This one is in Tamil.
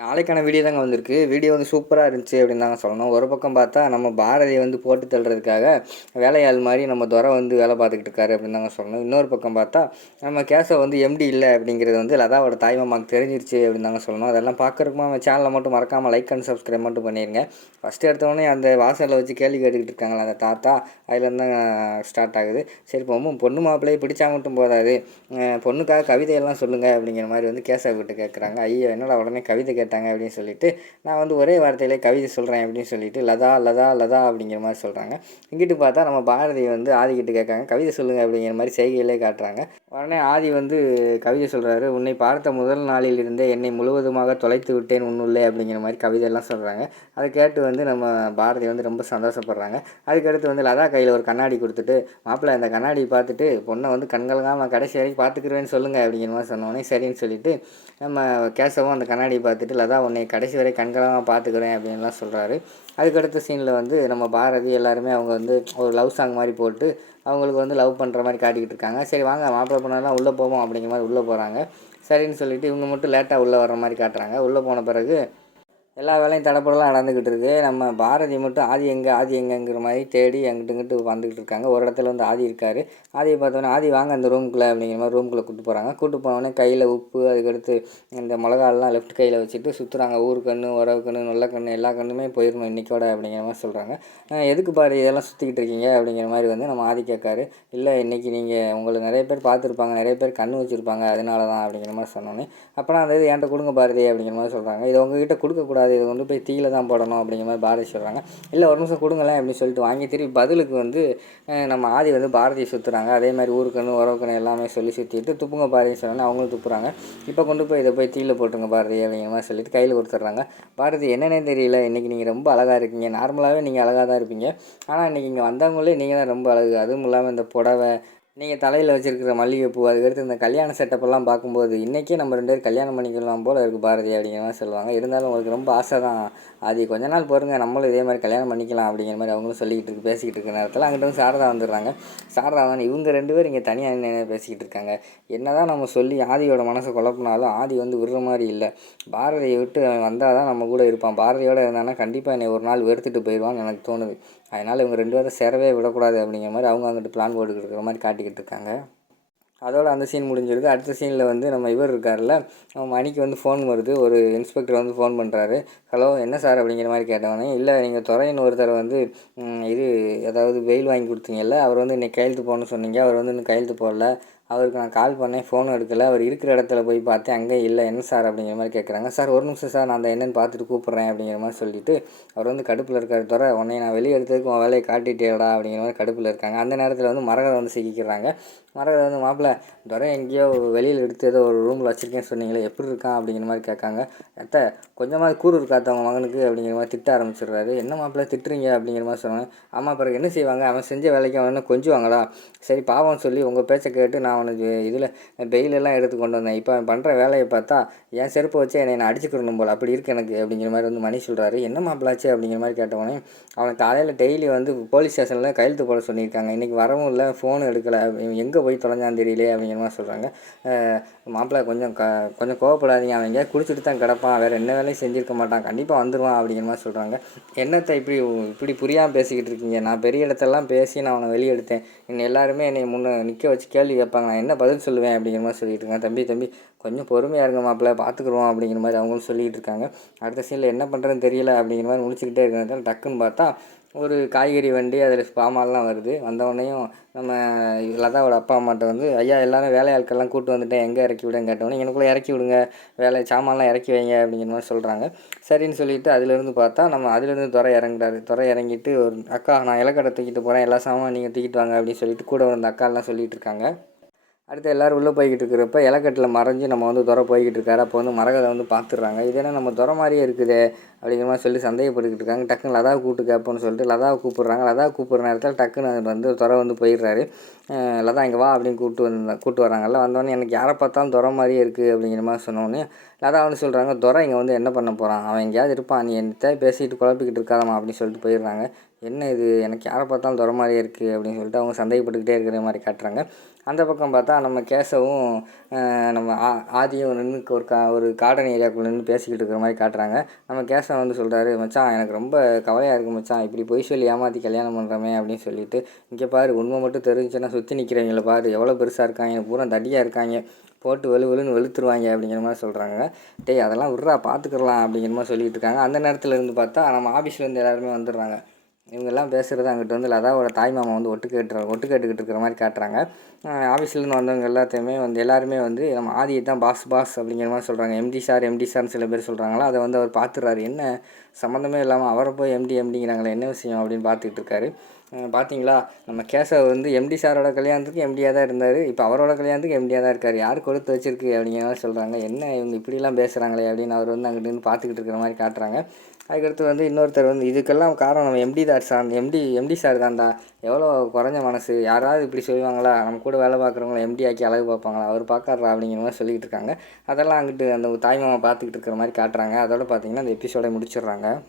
நாளைக்கான வீடியோ தாங்க வந்திருக்கு. வீடியோ வந்து சூப்பராக இருந்துச்சு அப்படின்னு தாங்க சொல்லணும். ஒரு பக்கம் பார்த்தா நம்ம பாரதியை வந்து போட்டு தள்ளுறதுக்காக வேலையாள் மாதிரி நம்ம துறை வந்து வேலை பார்த்துக்கிட்டு இருக்காரு அப்படின்னு தாங்க சொல்லணும். இன்னொரு பக்கம் பார்த்தா நம்ம கேசவ வந்து எம்டி இல்லை அப்படிங்கிறது வந்து லதாவோட தாய்மாமாக்கு தெரிஞ்சிருச்சு அப்படின்னு தாங்க சொல்லணும். அதெல்லாம் பார்க்குறக்குமா நம்ம சேனலை மட்டும் மறக்காமல் லைக் அண்ட் சப்ஸ்கிரைப் மட்டும் பண்ணிடுங்க ஃபஸ்ட்டு எடுத்தவொடனே அந்த வாசலில் வச்சு கேள்வி கேட்டுக்கிட்டு இருக்காங்களா அந்த தாத்தா? அதிலேருந்து ஸ்டார்ட் ஆகுது. சரி பொம்மும் பொண்ணு மாப்பிள்ளையை பிடிச்சா மட்டும் போதாது. பொண்ணுக்காக கவிதையெல்லாம் சொல்லுங்கள் அப்படிங்கிற மாதிரி வந்து கேசவ கிட்ட கேட்குறாங்க ஐயோ என்னடா உடனே கவிதை கேட்டாங்க அப்படின்னு சொல்லிட்டு நான் வந்து ஒரே வார்த்தையிலே கவிதை சொல்கிறேன் அப்படின்னு சொல்லிட்டு லதா லதா லதா அப்படிங்கிற மாதிரி சொல்கிறாங்க இங்கிட்டு பார்த்தா நம்ம பாரதி வந்து ஆதிக்கிட்டு கேட்காங்க கவிதை சொல்லுங்கள் அப்படிங்கிற மாதிரி செய்கையிலே காட்டுறாங்க. உடனே ஆதி வந்து கவிதை சொல்கிறாரு உன்னை பார்த்த முதல் நாளிலிருந்தே என்னை முழுவதுமாக தொலைத்து விட்டேன் உன்னுள்ளே அப்படிங்கிற மாதிரி கவிதையெல்லாம் சொல்கிறாங்க அதை கேட்டு வந்து நம்ம பாரதி வந்து ரொம்ப சந்தோஷப்படுறாங்க. அதுக்கடுத்து வந்து லதா கையில் ஒரு கண்ணாடி கொடுத்துட்டு மாப்பிள்ளை அந்த கண்ணாடி பார்த்துட்டு பொண்ணை வந்து கண்கலங்காமல் கடைசி வரைக்கும் பார்த்துக்கிறேன்னு சொல்லுங்கள் அப்படிங்கிற மாதிரி சொன்னோடனே சரின்னு சொல்லிட்டு நம்ம கேசவும் அந்த கண்ணாடியை பார்த்துட்டு தான் உன்னை கடைசி வரை கண்கலமாக பார்த்துக்குறேன் அப்படின்லாம் சொல்கிறாரு அதுக்கடுத்த சீனில் வந்து நம்ம பாரதி எல்லாருமே அவங்க வந்து ஒரு லவ் சாங் மாதிரி போட்டு அவங்களுக்கு வந்து லவ் பண்ணுற மாதிரி காட்டிக்கிட்டு இருக்காங்க. சரி வாங்க மாப்பிள்ளை பொண்ணெல்லாம் உள்ளே போவோம் அப்படிங்கிற மாதிரி உள்ளே போகிறாங்க சரின்னு சொல்லிட்டு இவங்க மட்டும் லேட்டாக உள்ளே வர்ற மாதிரி காட்டுறாங்க. உள்ளே போன பிறகு எல்லா வேலையும் தடப்படலாம் நடந்துக்கிட்டு இருக்கு நம்ம பாரதி மட்டும் ஆதி எங்கே ஆதி எங்கேங்கிற மாதிரி தேடி அங்கிட்டு இங்கிட்டு வந்துக்கிட்டு இருக்காங்க. ஒரு இடத்துல வந்து ஆதி இருக்கார். ஆதியை பார்த்தோன்னே ஆதி வாங்க அந்த ரூம்குள்ளே அப்படிங்கிற மாதிரி ரூம்குள்ளே கூப்பிட்டு போகிறாங்க கூப்பிட்டு போனோடனே கையில் உப்பு அதுக்கடுத்து இந்த மிளகாலாம் லெஃப்ட் கையில் வச்சுட்டு சுற்றுறாங்க ஊர் கண்ணு உறவு கண்ணு நல்ல கண்ணு எல்லா கண்ணுமே போயிடணும் இன்னைக்கோட அப்படிங்கிற மாதிரி சொல்கிறாங்க எதுக்கு பாரு இதெல்லாம் சுற்றிக்கிட்டு இருக்கீங்க அப்படிங்கிற மாதிரி வந்து நம்ம ஆதி கேட்காரு. இல்லை இன்றைக்கி நீங்கள் உங்களை நிறைய பேர் பார்த்துருப்பாங்க. நிறைய பேர் கண்ணு வச்சுருப்பாங்க. அதனால தான் அப்படிங்கிற மாதிரி சொன்னோன்னே அப்புறம் அந்த இது என்கிட்ட கொடுங்க பாரதி அப்படிங்கிற மாதிரி சொல்கிறாங்க இது உங்ககிட்ட கொடுக்கக்கூடாது இதை கொண்டு போய் தீயில தான் போடணும் அப்படிங்கிற மாதிரி பாரதி சொல்கிறாங்க இல்லை ஒரு நிமிஷம் கொடுங்களேன் அப்படின்னு சொல்லிட்டு வாங்கி திருப்பி பதிலுக்கு வந்து நம்ம ஆதி வந்து பாரதியை சுற்றுறாங்க அதே மாதிரி ஊருக்கணும் உறவுக்கணும் எல்லாமே சொல்லி சுற்றிட்டு துப்புங்க பாரதி சொன்னோன்னே அவங்களும் துப்புறாங்க. இப்போ கொண்டு போய் இதை போய் தீயில போட்டுருங்க பாரதி அப்படிங்கிற மாதிரி சொல்லிட்டு கையில் கொடுத்துட்றாங்க. பாரதி என்னென்னே தெரியல. இன்றைக்கி நீங்கள் ரொம்ப அழகாக இருக்கீங்க. நார்மலாகவே நீங்கள் அழகாக தான் இருப்பீங்க. ஆனால் இன்றைக்கி இங்கே வந்தவங்களே நீங்கள் தான் ரொம்ப அழகு. அதுவும் இல்லாமல் இந்த புடவை நீங்கள் தலையில் வச்சுருக்கிற மல்லிகைப்பூ அதுக்கடுத்து இந்த கல்யாண செட்டப்பெல்லாம் பார்க்கும்போது இன்றைக்கே நம்ம ரெண்டு பேரும் கல்யாணம் பண்ணிக்கலாம் போல் இருக்குது பாரதி அப்படிங்கிற மாதிரி சொல்லுவாங்க. இருந்தாலும் உங்களுக்கு ரொம்ப ஆசை தான் அது கொஞ்ச நாள் பாருங்க நம்மளும் இதே மாதிரி கல்யாணம் பண்ணிக்கலாம் அப்படிங்கிற மாதிரி அவங்களும் சொல்லிக்கிட்டு இருக்கு பேசிக்கிட்டு இருக்க நேரத்தில் அங்கிட்ட வந்து சாரதா வந்துடுறாங்க. சாரதா தான் இவங்க ரெண்டு பேரும் இங்கே தனியாக நின்று பேசிக்கிட்டு இருக்காங்க. என்ன தான் நம்ம சொல்லி ஆதியோட மனசை குழப்பினாலும் ஆதி வந்து விடுற மாதிரி இல்லை. பாரதியை விட்டு அவன் வந்தால் தான் நம்ம கூட இருப்பான். பாரதியோடு இருந்தானா கண்டிப்பாக என்னை ஒரு நாள் வெறுத்துட்டு போயிடுவான்னு எனக்கு தோணுது. அதனால் இவங்க ரெண்டு பேரும் சேரவே விடக்கூடாது அப்படிங்கிற மாதிரி அவங்க அங்கிட்டு பிளான் போட்டுக்கிட்டு இருக்கிற மாதிரி காட்டிக்கிட்டு இருக்காங்க. அதோட அந்த சீன் முடிஞ்சிருது அடுத்த சீனில் வந்து நம்ம இவர் இருக்கார்ல மணிக்கு வந்து ஃபோன் வருது. ஒரு இன்ஸ்பெக்டர் வந்து ஃபோன் பண்ணுறாரு ஹலோ என்ன சார் அப்படிங்கிற மாதிரி கேட்டவனே இல்லை நீங்கள் துறையின் ஒருத்தர் வந்து இது ஏதாவது வெயில் வாங்கி கொடுத்தீங்கல்ல அவர் வந்து இன்னைக்கு கையெழுத்து போகணும்னு சொன்னீங்க. அவர் வந்து இன்னும் கையெழுத்து போடல. அவருக்கு நான் கால் பண்ணேன் ஃபோனும் எடுக்கல. அவர் இருக்கிற இடத்துல போய் பார்த்தேன் அங்கே இல்லை. என்ன சார் அப்படிங்கிற மாதிரி கேட்குறாங்க சார் ஒரு நிமிஷம் சார் நான் அந்த என்னன்னு பார்த்துட்டு கூப்பிட்றேன் அப்படிங்கிற மாதிரி சொல்லிட்டு அவர் வந்து கடுப்பில் இருக்கிற தவிர உன்னை நான் வெளியே எடுத்ததுக்கு உன் வேலையை காட்டிட்டேடா அப்படிங்கிற மாதிரி கடுப்பில் இருக்காங்க. அந்த நேரத்தில் வந்து மரகரை வந்து சிக்கிக்கிறாங்க. மரகரை வந்து மாப்பிள்ளை துறை எங்கேயோ வெளியில் எடுத்து ஏதோ ஒரு ரூமில் வச்சுருக்கேன்னு சொன்னீங்களே எப்படி இருக்கான்? அப்படிங்கிற மாதிரி கேட்காங்க. அத்தை கொஞ்சமாக கூறு இருக்காத்த அவங்க மகனுக்கு? அப்படிங்கிற மாதிரி திட்ட ஆரம்பிச்சிடுறாரு. என்ன மாப்பிள்ளை திட்டுறீங்க? அப்படிங்கிற மாதிரி சொன்னாங்க ஆமாம் பிறகு என்ன செய்வாங்க? அவன் செஞ்ச வேலைக்கு அவன் என்ன கொஞ்சுவாங்களா? சரி பாவம்னு சொல்லி உங்கள் பேச்சை கேட்டு நான் அவனுக்கு இதில் பெயிலெல்லாம் எடுத்து கொண்டு வந்தேன். இப்போ அவன் பண்ணுற வேலையை பார்த்தா என் செருப்பை வச்சு என்னை நான் அடிச்சுக்கிடணும் போல் அப்படி இருக்கு எனக்கு அப்படிங்கிற மாதிரி வந்து மணி சொல்கிறாரு என்ன மாப்பிளாச்சு அப்படிங்கிற மாதிரி கேட்டவொடனே அவனை காலையில் டெய்லி வந்து போலீஸ் ஸ்டேஷனில் கையெழுத்து போட சொல்லியிருக்காங்க. இன்றைக்கி வரவும் இல்லை ஃபோன் எடுக்கலை எங்கே போய் தொலைஞ்சான் தெரியலையே அப்படிங்கிற மாதிரி சொல்கிறாங்க மாப்பிள்ளை கொஞ்சம் க கொஞ்சம் கோவப்படாதீங்க. அவன் எங்கேயா குடிச்சிட்டு தான் கிடப்பான். வேறு என்ன வேலையும் செஞ்சிருக்க மாட்டான். கண்டிப்பாக வந்துடுவான் அப்படிங்கிற மாதிரி சொல்கிறாங்க என்னத்தை இப்படி இப்படி புரியாமல் பேசிக்கிட்டு இருக்கீங்க? நான் பெரிய இடத்தெல்லாம் பேசி நான் அவனை வெளியே எடுத்தேன் இன்னும் எல்லாருமே என்னை முன்னே நிற்க வச்சு கேள்வி கேட்பாங்க. நான் என்ன பதில் சொல்லுவேன் அப்படிங்கிற மாதிரி சொல்லிகிட்டு இருக்காங்க. தம்பி தம்பி கொஞ்சம் பொறுமையாக இருங்க மாப்பிள்ள பார்த்துக்குருவோம் அப்படிங்கிற மாதிரி அவங்களும் சொல்லிகிட்டு இருக்காங்க. அடுத்த சீனில் என்ன பண்ணுறதுன்னு தெரியல அப்படிங்கிற மாதிரி முடிச்சுக்கிட்டே இருக்கிறதால டக்குன்னு பார்த்தா ஒரு காய்கறி வண்டி அதில் பாமாலாம் வருது. வந்தவொடனேயும் நம்ம லதாவோட அப்பா அம்மாட்ட வந்து ஐயா எல்லோரும் வேலையாட்கள்லாம் கூட்டு வந்துட்டேன். எங்கே இறக்கி விடுன்னு கேட்டோன்னே எனக்குள்ளே இறக்கி விடுங்க. வேலை சாமான்லாம் இறக்கி வைங்க அப்படிங்கிற மாதிரி சொல்கிறாங்க சரின்னு சொல்லிட்டு அதுலேருந்து பார்த்தா நம்ம அதுலேருந்து துறை இறங்குறாரு. துறை இறங்கிட்டு ஒரு அக்கா நான் இலக்கடை தூக்கிட்டு போகிறேன் எல்லா சாமான் நீங்கள் தூக்கிட்டு வாங்க அப்படின்னு சொல்லிட்டு கூட வந்த அக்காலாம் சொல்லிகிட்டு இருக்காங்க. அடுத்து எல்லோரும் உள்ளே போய்கிட்டு இருக்கிறப்ப இலக்கட்டில் மறைஞ்சு நம்ம வந்து துறை போய்கிட்டு இருக்காரு அப்போ வந்து மரகதை வந்து பார்த்துடுறாங்க. இது என்ன நம்ம துறை மாதிரியே இருக்குதே அப்படிங்கிற மாதிரி சொல்லி சந்தேகப்பட்டுக்கிட்டு இருக்காங்க. டக்குன்னு லதாவை கூப்பிட்டு கேட்போன்னு சொல்லிட்டு லதாவை கூப்பிட்றாங்க. லதாவை கூப்பிட்ற நேரத்தில் டக்குன்னு வந்து துறை வந்து போயிடுறாரு. லதா இங்கே வா அப்படின்னு கூப்பிட்டு வந்து கூப்பிட்டு வராங்கல்ல. வந்தோடனே எனக்கு யாரை பார்த்தாலும் துறை மாதிரியே இருக்குது அப்படிங்கிற மாதிரி சொன்னோன்னே லதா வந்து சொல்கிறாங்க துறை இங்கே வந்து என்ன பண்ண போகிறான் அவன் எங்கேயாவது இருப்பான். நீ என்கிட்ட பேசிக்கிட்டு குழப்பிக்கிட்டு இருக்காதம்மா அப்படின்னு சொல்லிட்டு போயிடுறாங்க. என்ன இது? எனக்கு யாரை பார்த்தாலும் துறை மாதிரியே இருக்குது அப்படின்னு சொல்லிட்டு அவங்க சந்தேகப்பட்டுக்கிட்டே இருக்கிற மாதிரி காட்டுறாங்க. அந்த பக்கம் பார்த்தா நம்ம கேசவும் நம்ம ஆ ஆதியும் நின்று ஒரு கா ஒரு கார்டன் ஏரியாக்குள்ளே நின்று பேசிக்கிட்டு இருக்கிற மாதிரி காட்டுறாங்க. நம்ம கேசவன் வந்து சொல்கிறாரு மச்சான் எனக்கு ரொம்ப கவலையாக இருக்குது மச்சான். இப்படி பொய் சொல்லி ஏமாற்றி கல்யாணம் பண்ணுறமே அப்படின்னு சொல்லிட்டு இங்கே பாரு உண்மை மட்டும் தெரிஞ்சுன்னா சுற்றி நிற்கிறவங்கள பாரு. எவ்வளோ பெருசாக இருக்காங்க பூரா தடியாக இருக்காங்க. போட்டு வெளு வெளுன்னு வெளுத்துருவாங்க அப்படிங்கிற மாதிரி சொல்கிறாங்க டேய் அதெல்லாம் விட்றா பார்த்துக்கலாம் அப்படிங்கிற மாதிரி சொல்லிகிட்டு இருக்காங்க. அந்த நேரத்தில் இருந்து பார்த்தா நம்ம ஆஃபீஸ்லேருந்து எல்லாருமே வந்துடுறாங்க. இவங்கெல்லாம் பேசுகிறது அங்கிட்ட வந்து லதாவோட தாய் மாமா வந்து ஒட்டு கேட்டுற ஒட்டு கேட்டுக்கிட்டு இருக்கிற மாதிரி காட்டுறாங்க. ஆஃபீஸ்லேருந்து வந்தவங்க எல்லாத்தையுமே வந்து எல்லாருமே வந்து நம்ம ஆதியை தான் பாஸ் பாஸ் அப்படிங்கிற மாதிரி சொல்கிறாங்க எம்டி சார் எம்டி சார்னு சில பேர் சொல்கிறாங்களா அதை வந்து அவர் பார்த்துறாரு என்ன சம்மந்தமே இல்லாமல் அவரை போய் எம்டி எம்டிங்கிறாங்களே என்ன விஷயம் அப்படின்னு பார்த்துக்கிட்டு இருக்காரு. பார்த்தீங்களா நம்ம கேசவ் வந்து எம்டி சாரோட கல்யாணத்துக்கு எம்டியாக தான் இருந்தார். இப்போ அவரோட கல்யாணத்துக்கு எம்டியாக தான் இருக்கார். யார் கொடுத்து வச்சிருக்கு அப்படிங்கிற மாதிரி சொல்கிறாங்க என்ன இவங்க இப்படிலாம் பேசுகிறாங்களே அப்படின்னு அவர் வந்து அங்கிட்டு பார்த்துக்கிட்டு இருக்கிற மாதிரி காட்டுறாங்க. அதுக்கடுத்து வந்து இன்னொருத்தர் வந்து இதுக்கெல்லாம் காரணம் நம்ம எம்டி தார் சார் எம்டி எம்டி சார் தான்டா. எவ்வளோ குறைஞ்ச மனசு. யாராவது இப்படி சொல்லுவாங்களா? நம்ம கூட வேலை பார்க்குறவங்கள எம்டி ஆக்கி அழகு பார்ப்பாங்களா? அவர் பார்க்காரா அப்படிங்கிற மாதிரி சொல்லிக்கிட்டு இருக்காங்க. அதெல்லாம் அங்கிட்டு அந்த தாய்மாமா பார்த்துக்கிட்டு இருக்கிற மாதிரி காட்டுறாங்க. அதோட பார்த்தீங்கன்னா அந்த எபிசோடை முடிச்சிடுறாங்க.